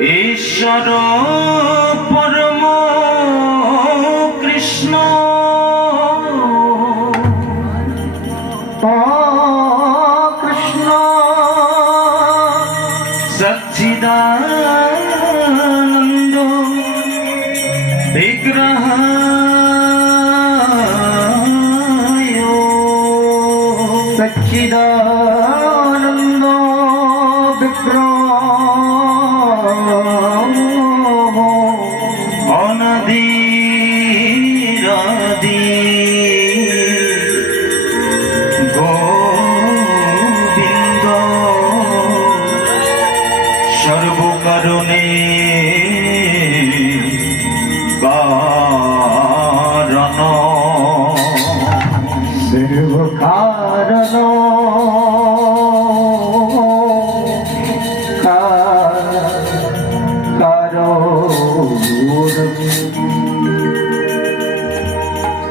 ঈশ্বর পরম কৃষ্ণ। কৃষ্ণ। সচ্চিদানন্দ বিগ্রহ সচ্চিদানন্দ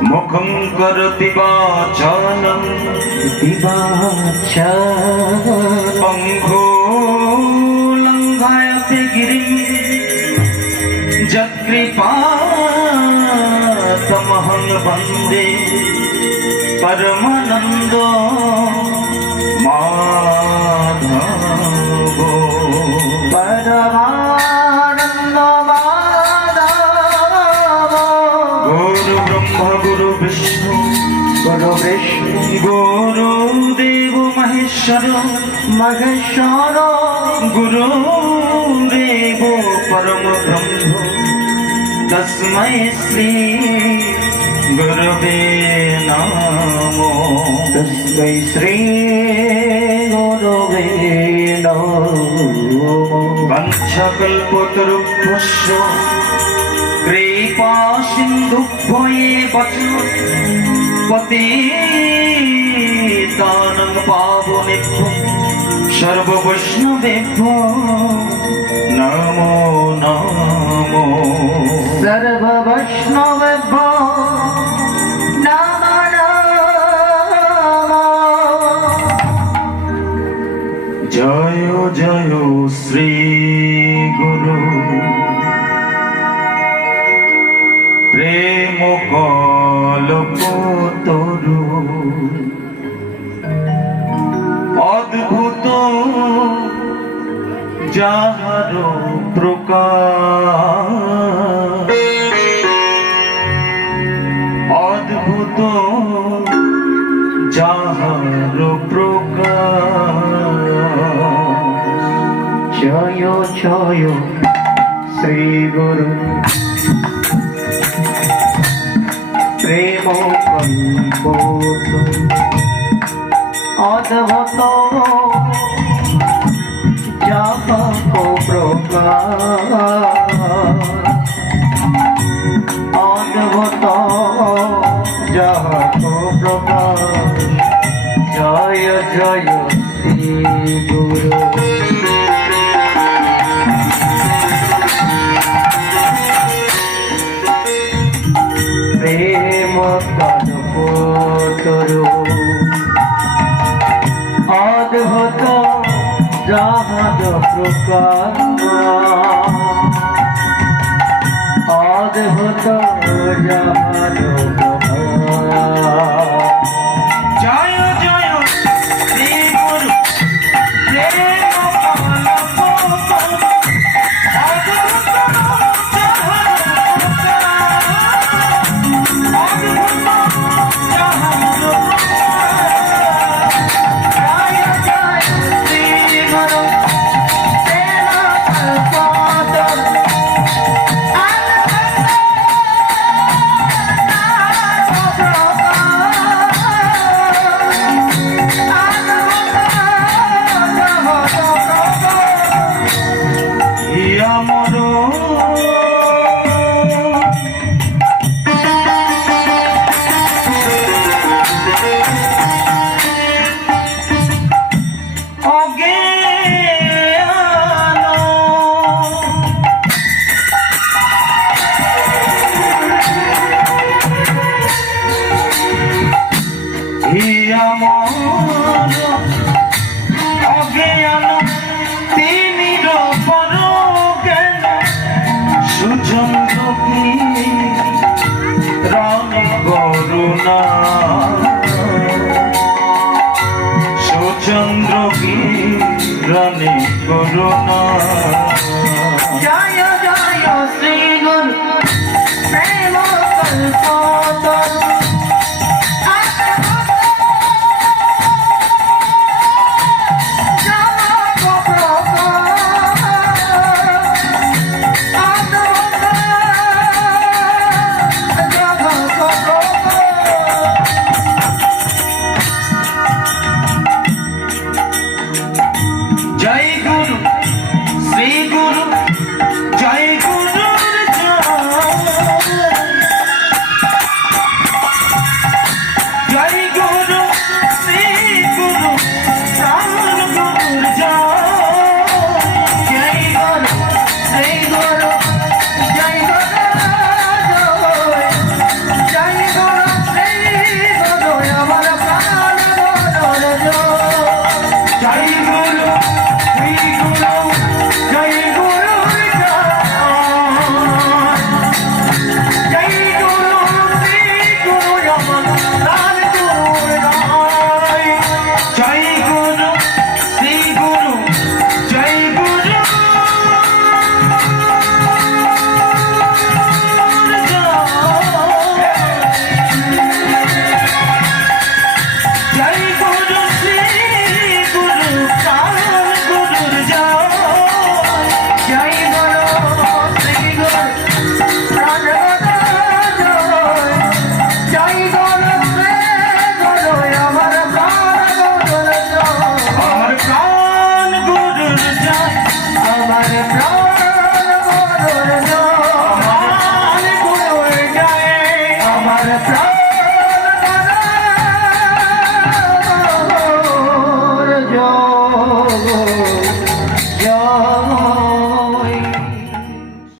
মুখং করতি বাচনম পঙ্গো লঙ্ঘায়তে গিরিম। যৎকৃপাতমহং বন্দে। পরমানন্দ মহেশ্বর মহেশ্বর গুরু দেব পরম ব্রহ্ম। তস্मै শ্রী গুরবে নমো। তস্मै শ্রী গুরুবে নমঃ। বঞ্চকল্পতরুভ্যশ্চ কৃপা সিন্ধুভ্যয়ে বচ শ্রীকানং পাবনেভ্য সর্ববৈষ্ণবেভ্য নমো নমো। সর্ববৈষ্ণবেভ্য জয় জয় শ্রী গুরু। প্রেম কলপ যাহার প্রকাশ। অদ্ভুত যাহার প্রকাশ। জয় জয় শ্রী গুরু। প্রেম কল্পত। অদ্ভুত অদ্ভুত যাহক প্রকাশ জয় জয় শ্রী গুরু অদ্ভুত জাহাজ প্রকার জাহাজ প্রাণে করুণা জয় জয় শ্রী